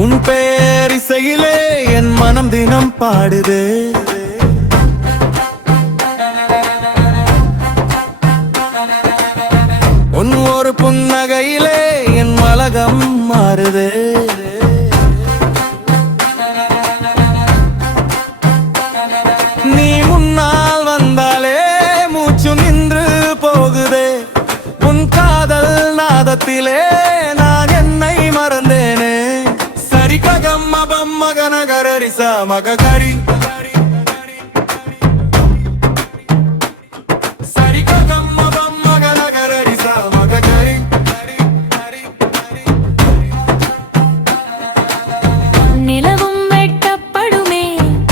உன் பேர் இசையிலே என் மனம் தினம் பாடுது. உன் ஒரு புன்னகையிலே என் மலகம் மாறுது. நீ முன்னால் வந்தாலே மூச்சு நின்று போகுதே. உன் காதல் நாதத்திலே மகனகரிச மகரி நிலவும் வெட்டப்படுமே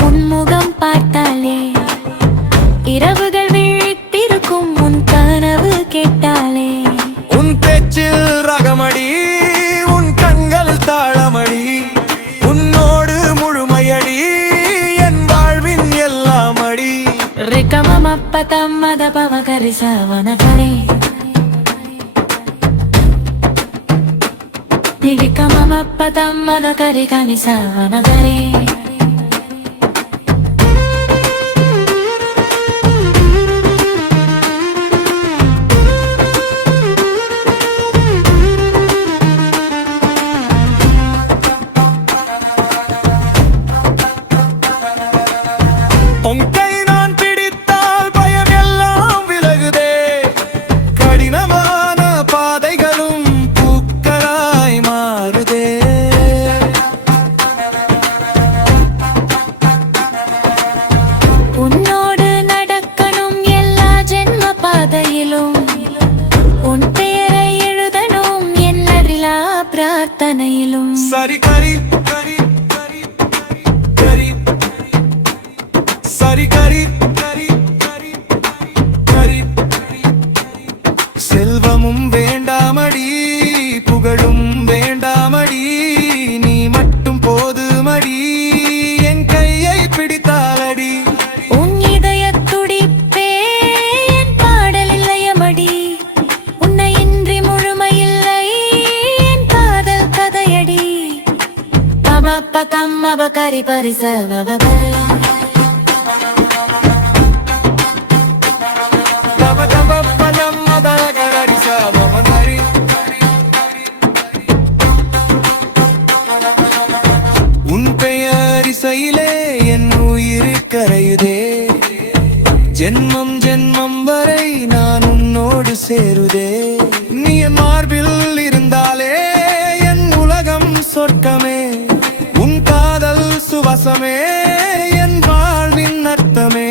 உன்முகம் பார்த்தாலே இரவுகள் పతం మద తమ్మద పవకరి సవన కలి నిలిక మమ పదమ్మద కరి కని సవన కరి அத்தனையிலும். சரி கரி. பமப்ப கம்மப கரி உன் பெயரிசையிலே என் உயிர் கரையுதே. ஜென்மம் ஜென்மம் வரை நான் உன்னோடு சேருதே. நீ மார்பில் இருந்தாலே என் உலகம் சொர்க்கமே. காதல் சுவசமே என் வாழ்வின் அர்த்தமே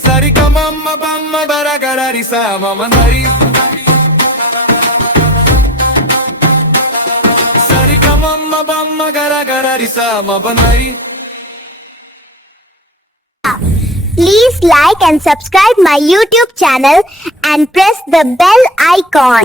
சரிகமம்ம பம்ம பரகரரி சமமரி சரிகமம்ம பம்ம கரகரரி சமபனரி Please like and subscribe my YouTube channel and press the bell icon.